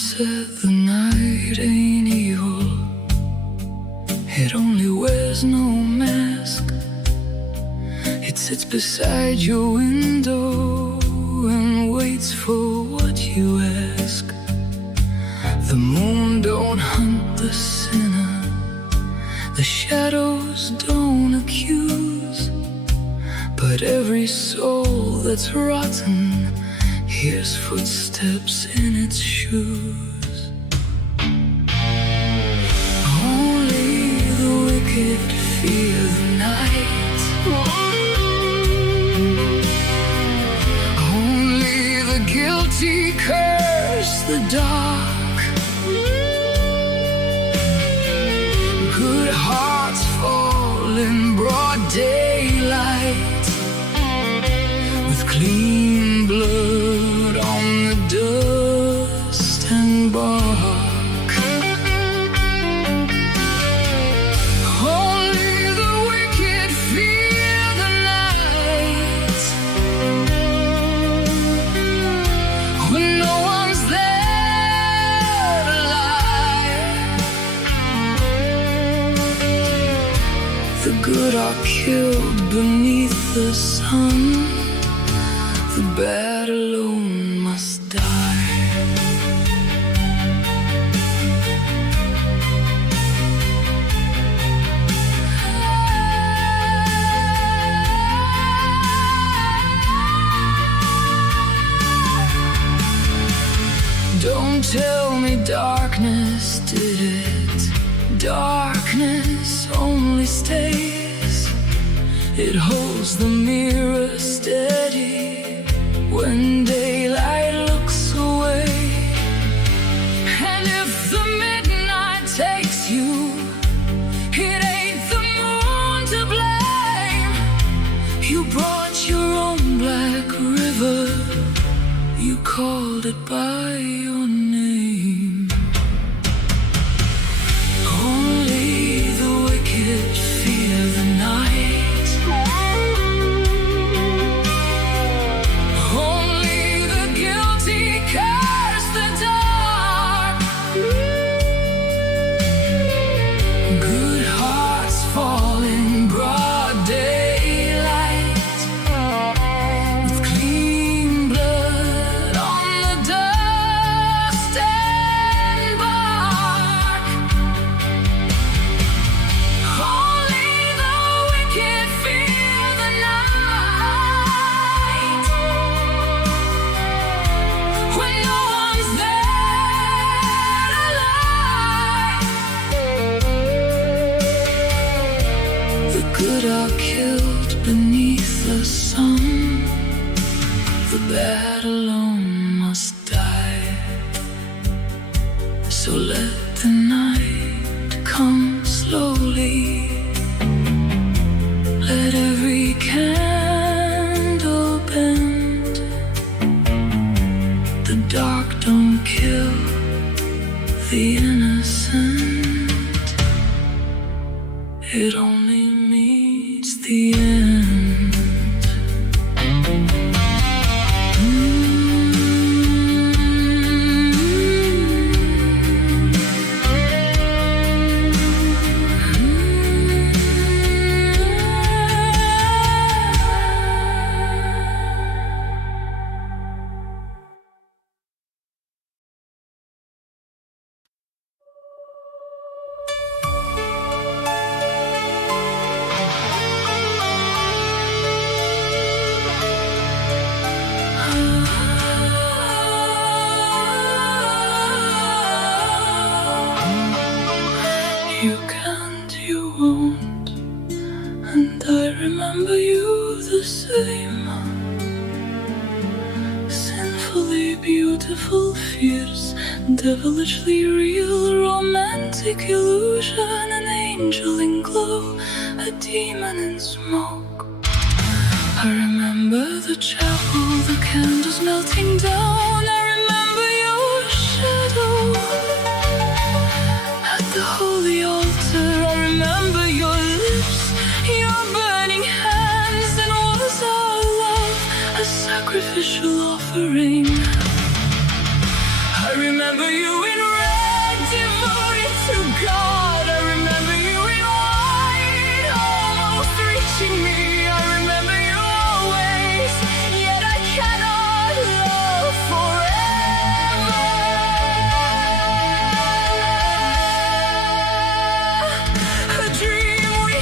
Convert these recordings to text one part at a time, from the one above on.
said the night ain't evil, it only wears no mask. It sits beside your window and waits for what you ask. The moon don't hunt the sinner, the shadows don't accuse, but every soul that's rotten hears footsteps in its shoes. Only the wicked fear the night, only the guilty curse the dark. Good hearts fall in broad daylight, with clean blood on the dust and bark. Only the wicked fear the night, when no one's there to lie. The good are killed beneath the sun, the bad alone must die. Don't tell me darkness did it. Darkness only stays, it holds the mirror steady when daylight looks away. And if the midnight takes you, it ain't the moon to blame. You brought your own black river, you called it by your name. Only the wicked fear the night, only the guilty curse the dark. Good hearts fall in broad daylight, with clean blood on the dust and bark. Only the wicked fear the night, when no one's there to lie. The good are killed beneath the sun, the bad alone must die. So let the night come slowly, let every candle bend. The dark don't kill the innocent, it only meets the end. You can't, you won't, and I remember you the same. Sinfully beautiful, fierce, devilishly real, romantic illusion, an angel in glow, a demon in smoke. I remember the chapel, the candles melting down. I remember your shadow at the holy altar. I remember your lips, your burning hands, and was our love a sacrificial offering? I I remember you in red, devoted to God. I remember you in white, almost reaching me. I remember you always, yet I cannot love forever. A dream we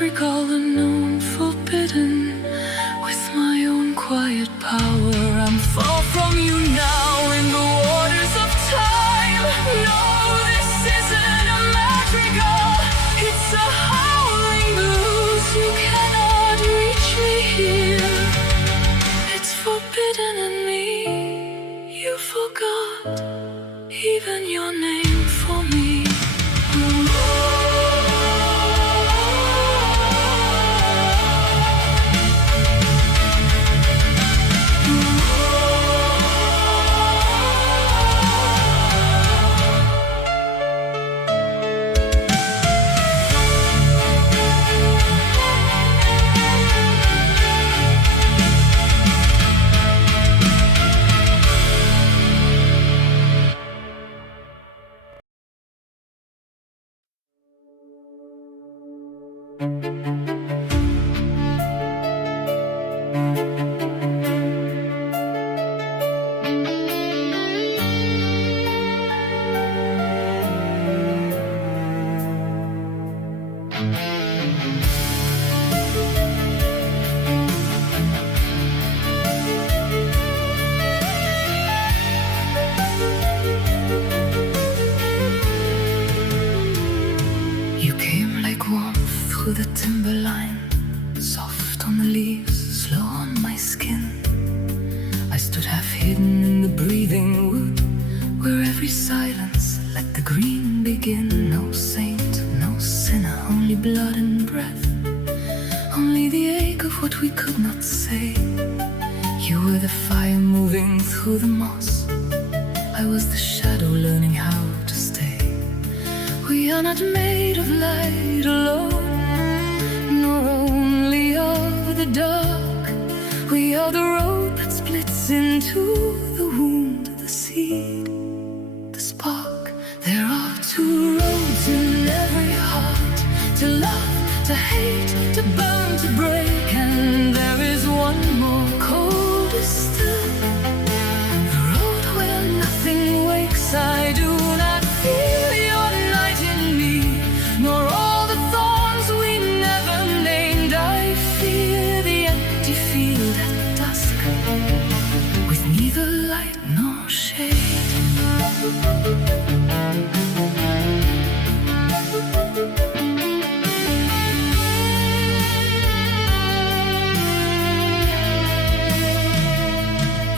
recall unknown, forbidden. With my own quiet power, I'm far from you now in the waters of time. No, this isn't a madrigal, it's a howling blues. You cannot reach me here, it's forbidden in me. You forgot even your name for me. The timberline, soft on the leaves, slow on my skin. I stood half hidden in the breathing wood, where every silence let the green begin. No saint, no sinner, only blood and breath, only the ache of what we could not say. You were the fire moving through the moss, I was the shadow learning how to stay. We are not made of light alone, nor only of the dark. We are the road that splits into the wound, the seed, the spark. There are two roads in every heart, to love, to hate, to burn, to break. And there is one more colder still, the road where nothing wakes. I do not feel your night in me, nor all the thorns we never named. I fear the empty field at dusk, with neither light nor shade.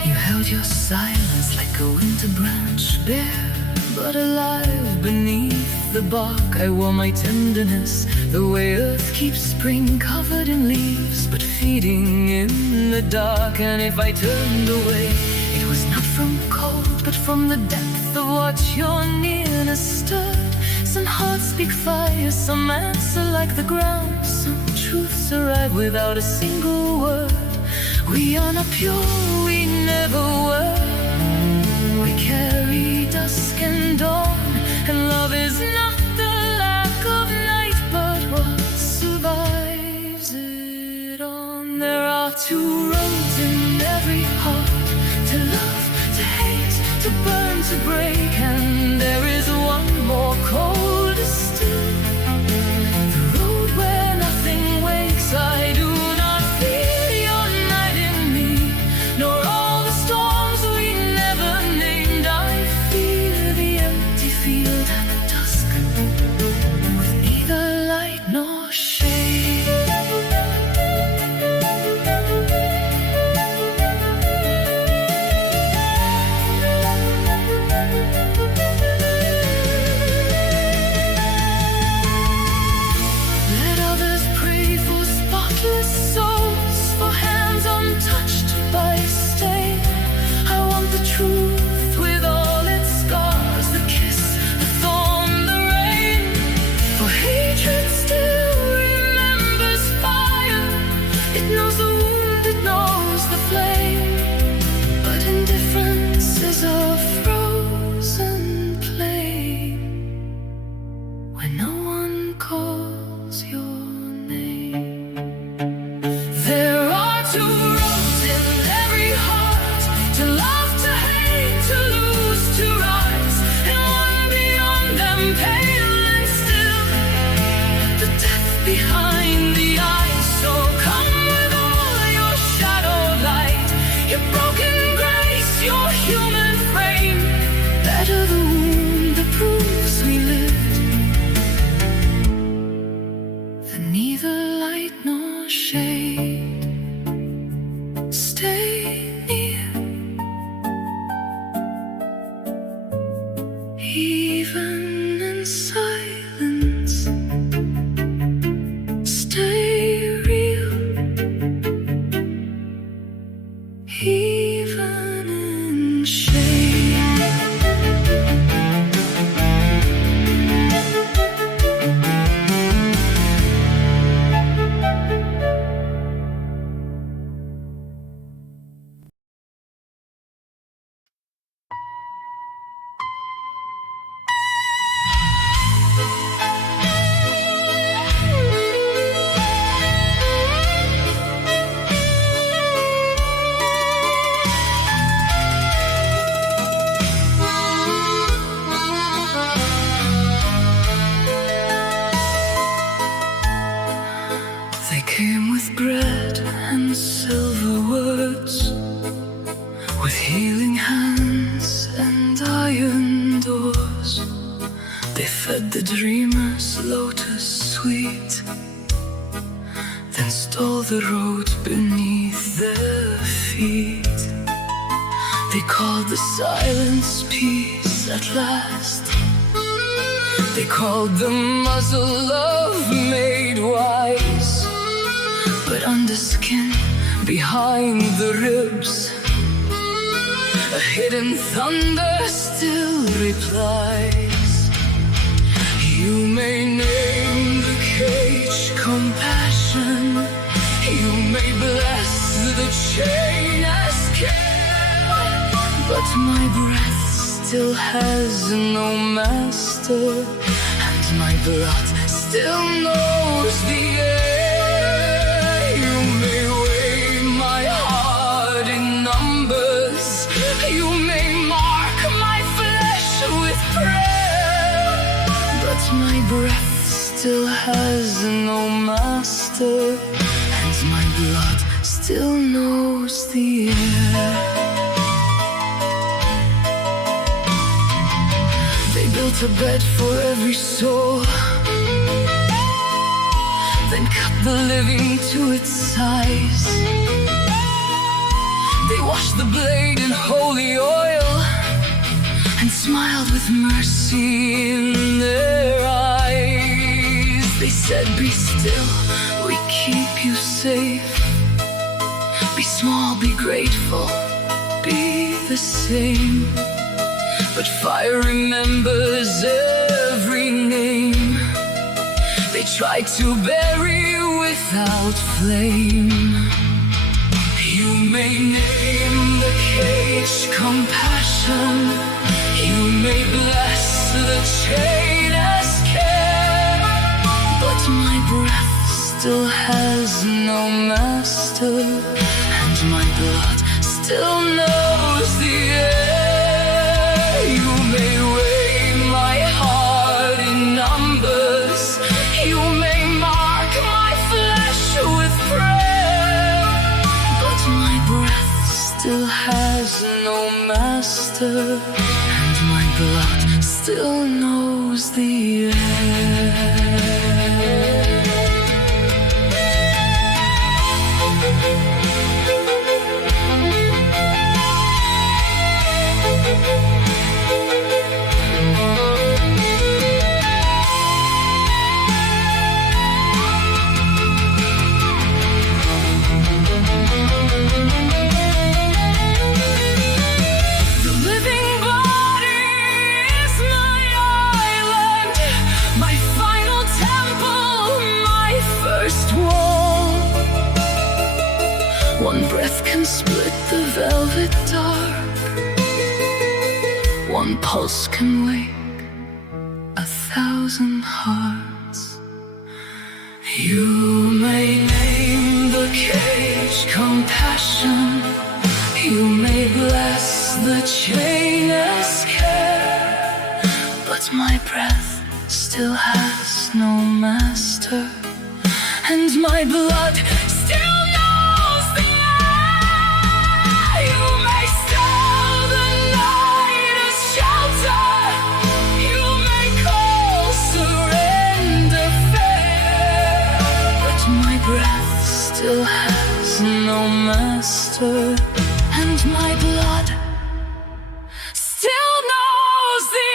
You held your silence like a winter branch, bare but alive beneath the bark. I wore my tenderness the way earth keeps spring covered in leaves, but feeding in the dark. And if I turned away, it was not from cold, but from the depth of what your nearness stirred. Some hearts speak fire, some answer like the ground, some truths arrive without a single word. We are not pure, we never were. We carry dusk and dawn, and love is not the lack of night, but what survives it on. There are two roads in every heart, to love, to hate, to burn, to break. And there is one more colder still, the road where nothing wakes. I to rot in every heart, to love, to hate, to lose, to rise, and one beyond them, pale and still, the death behind the eyes. So come with all your shadow light, your broken grace, your human frame. Better the wound that proves we lived than neither light nor shade. Stay near, even in silence. Stay real, even in shade. They came with bread and silver words, with healing hands and iron doors. They fed the dreamers lotus sweet, then stole the road beneath their feet. They called the silence peace at last. They called the muzzle love made wise. But under skin, behind the ribs, a hidden thunder still replies. You may name the cage compassion, you may bless the chain as care, but my breath still has no master, and my blood still knows the air. You may weigh my heart in numbers, you may mark my flesh with prayer, but my breath still has no master, and my blood still knows the air. They built a bed for every soul, then cut the living to its size. They washed the blade in holy oil and smiled with mercy in their eyes. They said, be still, we keep you safe. Be small, be grateful, be the same. But fire remembers every name they tried to bury without flame. You may name the cage compassion, you may bless the chain as care, but my breath still has no master, and my blood still knows the air. You may weigh my heart in numbers, you may mark my flesh with prayer, but my breath still has no master, and my blood still knows the air. One breath can split the velvet dark, one pulse can wake 1,000 hearts. You may name the cage teach compassion. You may bless the chainless care, but my breath still has no master, and my blood still knows the air. You may sell the night as shelter, you may call surrender fair, but my breath still has no master, and my blood still knows the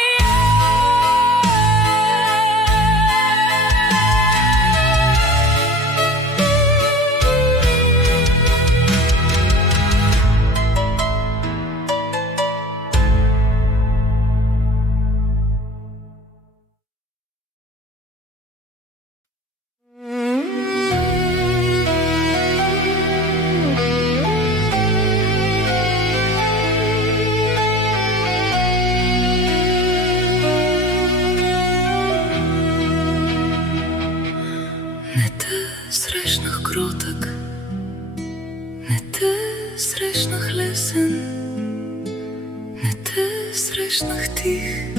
срещнах кротък, не те срещнах лесен, не те срещнах тих,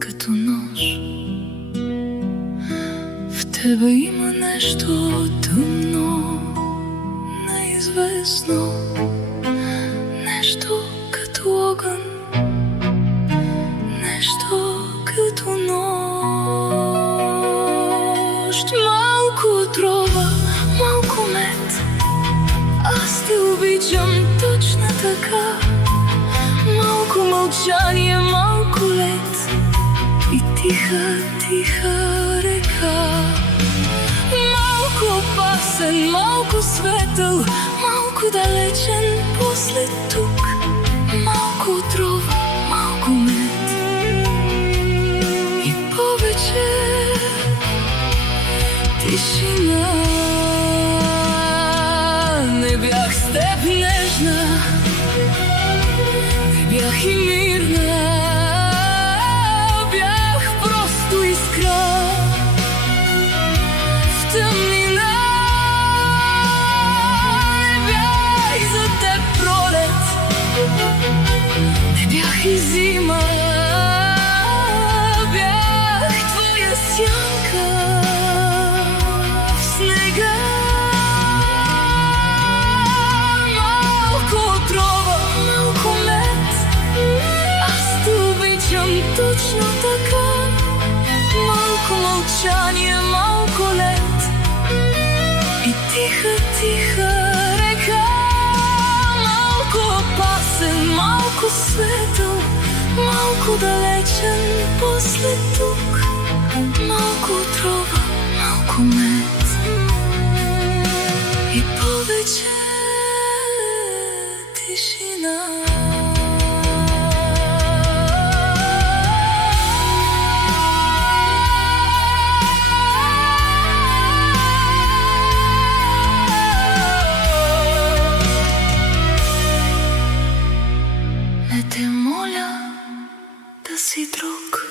като нож. В тебе има нещо тъмно, неизвестно, нещо като огън, нещо като нощ. Малко отрова, малко мед, аз те обичам точно така. Малко мълчание, малко лед и тиха, тиха река. Малко опасен, малко светъл, малко далечен, после тук. Малко отрова, малко мед и повече тишина. Не бях с теб нежна, не бях и мирна, бях просто искра в тъмнина. Не бях за теб пролет, не бях и зима, бях твоя сянка. Точно така, малко мълчание, малко лед и тиха, тиха река. Малко опасен, малко светъл, малко далечен, после тук. Малко отрова, малко мед и повече тишина. Си друг.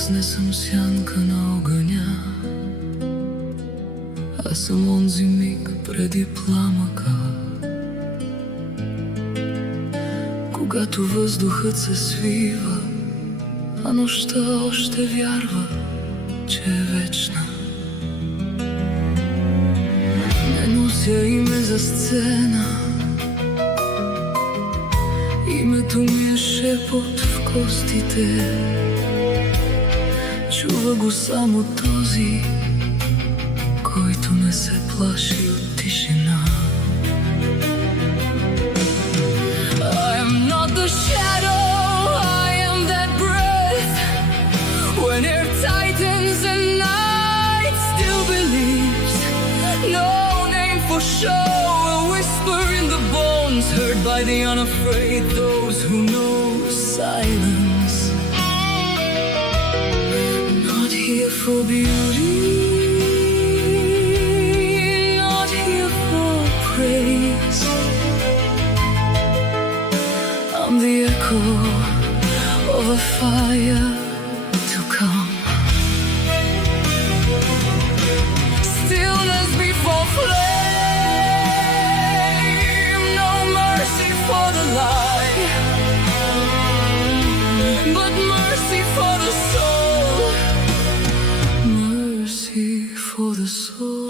Згасне сянка на огъня, аз съм онзи миг преди пламъка, когато въздухът се свива, а нощта още вярва, че е вечна. Не нося име за сцена, името ми е шепот в костите. Чува го само този, който не се плаши от тишина. I am not the shadow, I am that breath. When air tightens and night still believes. No name for show, a whisper in the bones, heard by the unafraid, those who know silence. Not here for beauty, not here for praise. I'm the echo of a fire to come. Stillness before flame, no mercy for the lie, but mercy for the soul, mercy for the soul.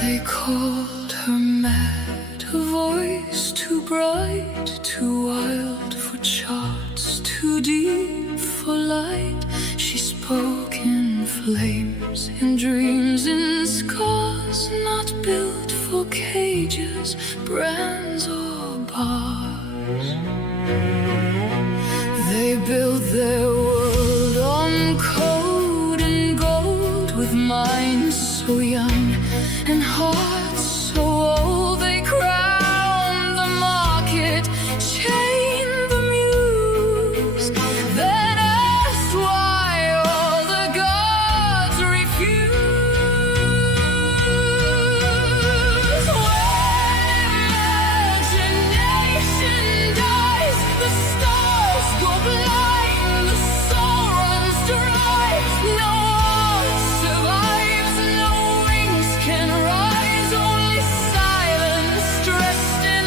They called her mad, her voice too bright, too wild for charts, too deep for light. She spoke in flames, in dreams, in scars, not built for cages, brands or bars. They built their world on code and gold, with minds so young and hearts so old. They crowned the market, chained the muse, then asked why all the gods refuse. When imagination dies, the stars go blind, the soul runs dry. No one survives, no wings can rise, only silence dressed in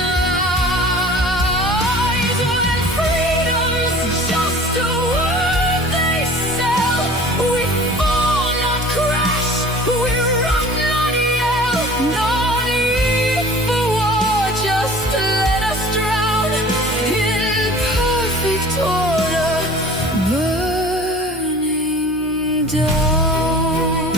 lies. When freedom's just a word they sell, we fall, not crash, we rock, not yell. No need for war, just let us drown in perfect order, burning down.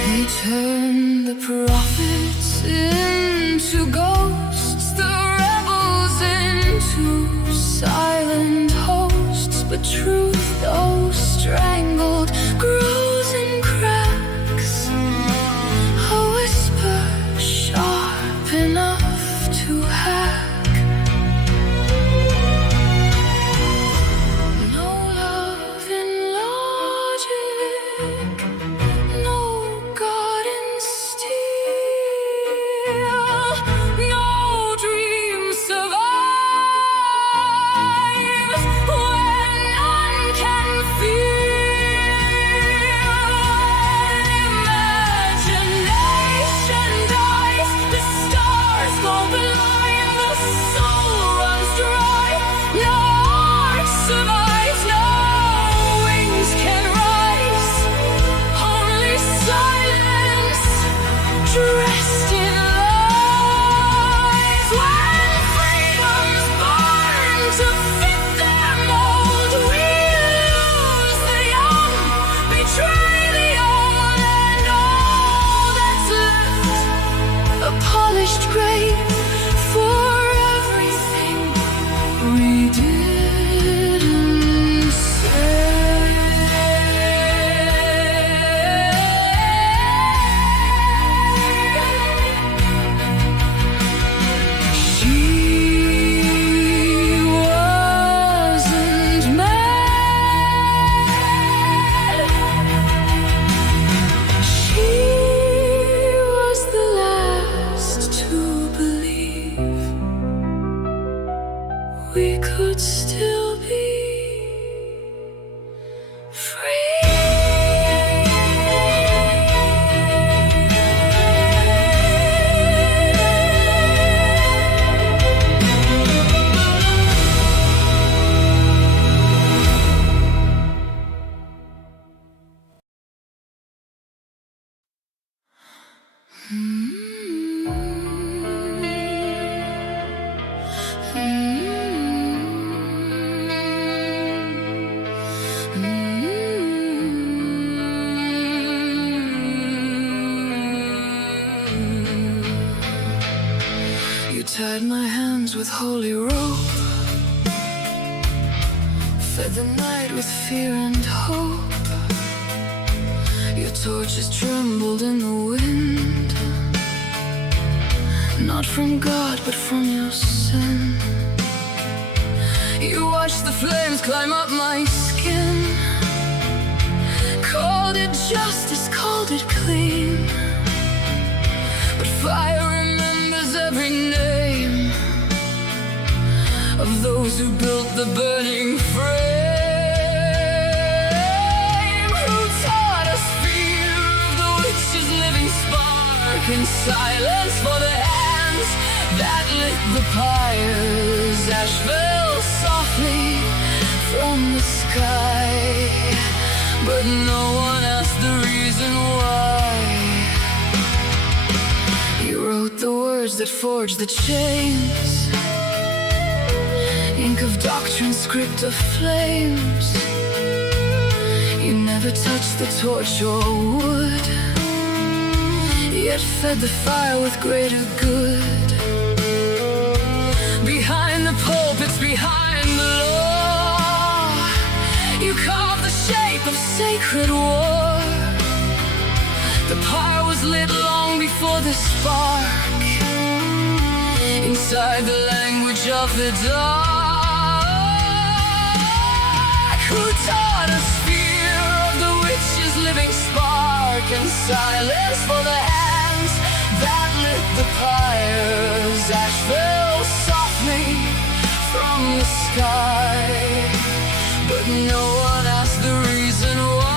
They turned the prophets into ghosts, the rebels into silent hosts. But truth, though strangled, grows in cracks, a whisper sharp enough to hack. No love in logic, no God in steel, no dream survives when none could still be free. You tied my hands with holy rope, fed the night with fear and hope. Your torches trembled in the wind, not from God but from your sin. You watched the flames climb up my skin, called it justice, called it clean. But fire remembers every name of those who built the burning frame, who taught us fear of the witch's living spark, and silence for the hands that lit the pyres. Ash fell softly from the sky, but no one asked the reason why. You wrote the words that forged the chains, ink of doctrine, script of flames. You never touched the torch or wood, yet fed the fire with greater good. Behind the pulpits, behind the law, you carved the shape of sacred war. The pyre was lit long before the spark, inside the language of the dark. Who taught us fear of the witch's living spark, and silence for the hands that lit the pyres. Ash fell softly from the sky, but no one asked the reason why.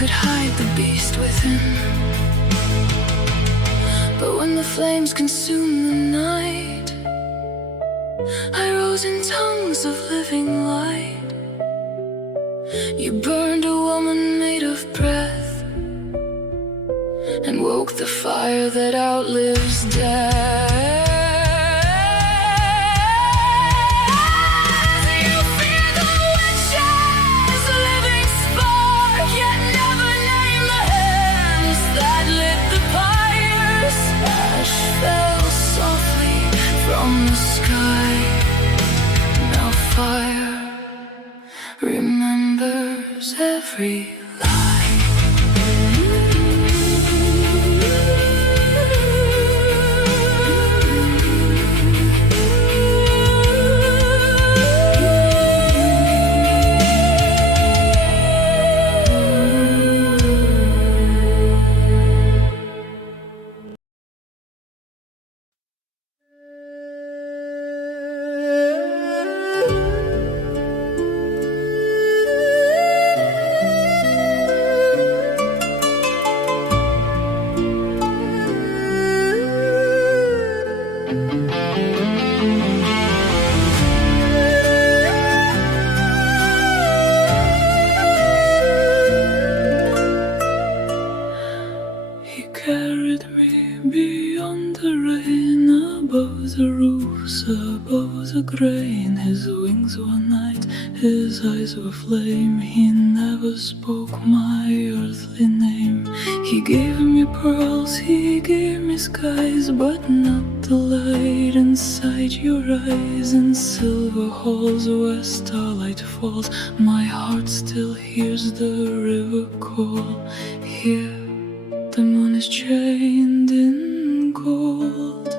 Could hide the beast within. But when the flames consumed the night, I rose in tongues of living light. You burned a woman made of breath, and woke the fire that outlives death. Fell softly from the sky. Now fire remembers every lie. beyond the rain, above the roofs, above the grain. His wings were night, his eyes were flame. He never spoke my earthly name. He gave me pearls, he gave me skies, but not the light inside your eyes. In silver halls where starlight falls, my heart still hears the river call. Here the moon is chained in gold,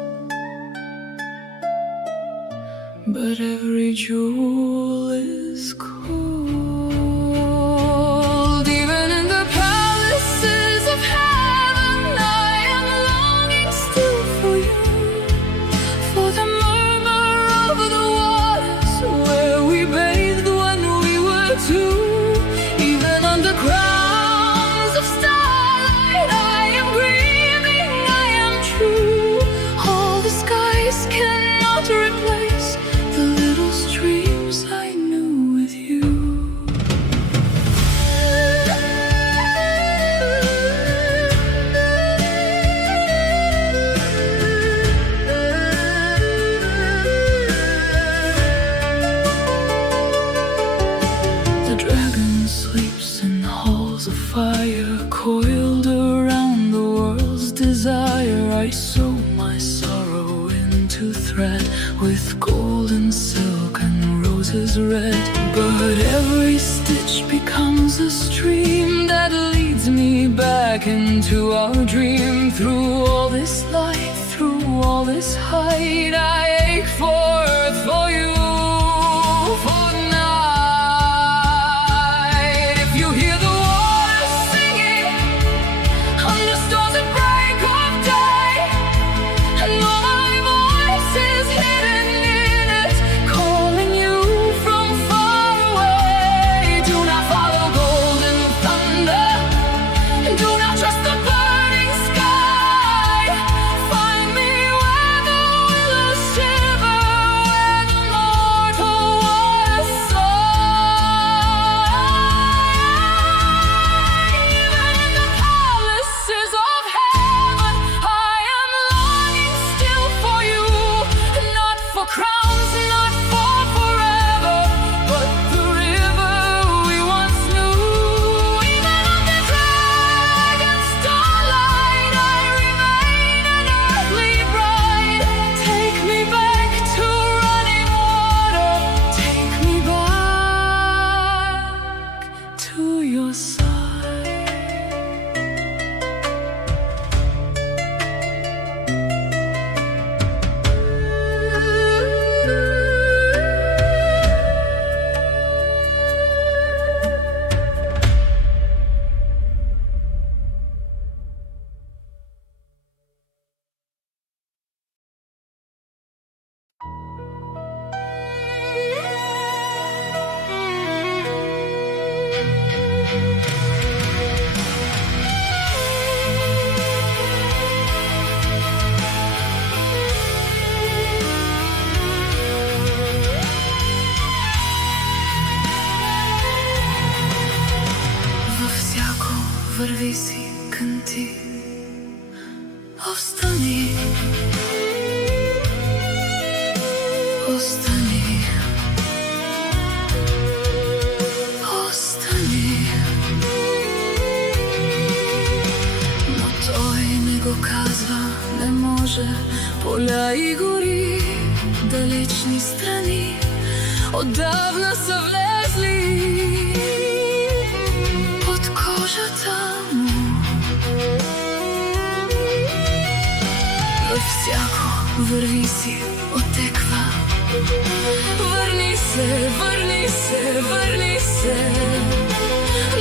but every jewel is cold. Even in the palaces of heaven, I am longing still for you, for the murmur of the waters where we bathed when we were two. Even under crowns of starlight, I am grieving, I am true. All the skies cannot replace the little streams I knew with you. The dragon sleeps in halls of fire, coiled around the world's desire. I sew my sorrow into thread with golden silk and roses red, but every stitch becomes a stream that leads me back into our dream. Through all this light, through all this height, I ache for earth, for you, for night. If you hear the water singing under stars that break of day, and all my voice is hidden in it, calling you from far away. Do not follow golden thunder, and do not trust the burning sky. Find me where the willows shiver, where the mortal waters sigh. Even in the palaces of heaven, I am longing still for you, not for crowns, not for forever, but the river we once knew. Even under dragon starlight, I remain an earthly bride. Take me back to running water, take me back to your side. Во всяку върви си кънти, остани, остани, остани. Но той не го казва, не може. Поля и гори, далечни страни, отдавна са влезли под кожата му. Във всяко върви си, отеква. Върни се, върни се, върни се.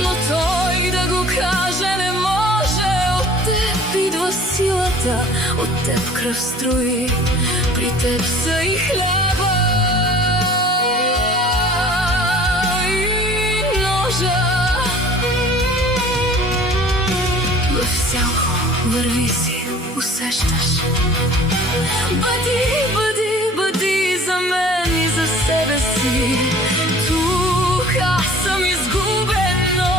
Но той да го каже не може. От теб идва силата, от теб кръв струи. При теб са и хляба, и ножа. Във всяко върви си, усещаш. Бъди, бъди, бъди за мен и за себе си. Тук аз съм изгубен, но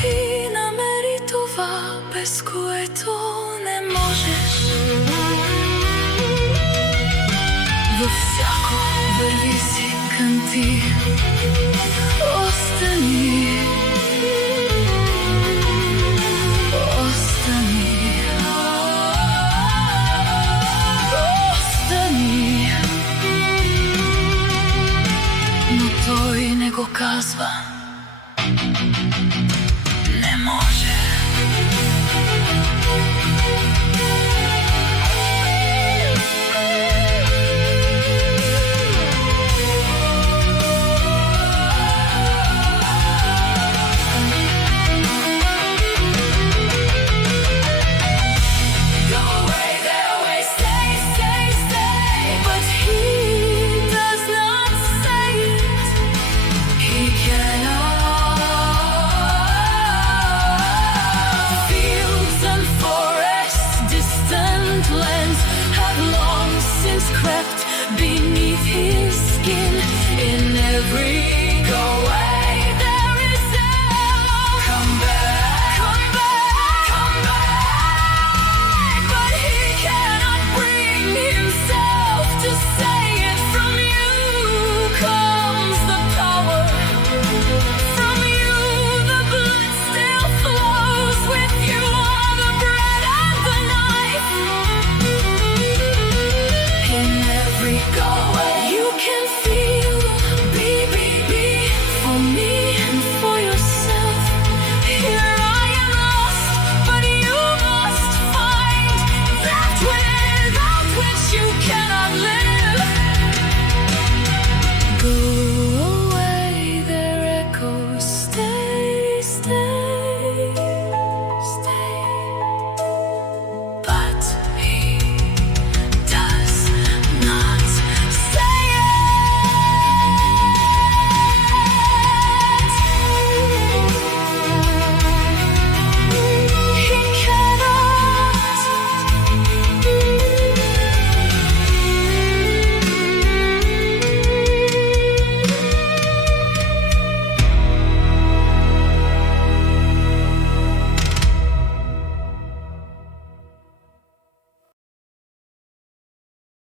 ти намери това, без което не може. Във всяко върви си канти, остани, остани, остани. Но той не го казва, не може. Crept beneath his skin in every go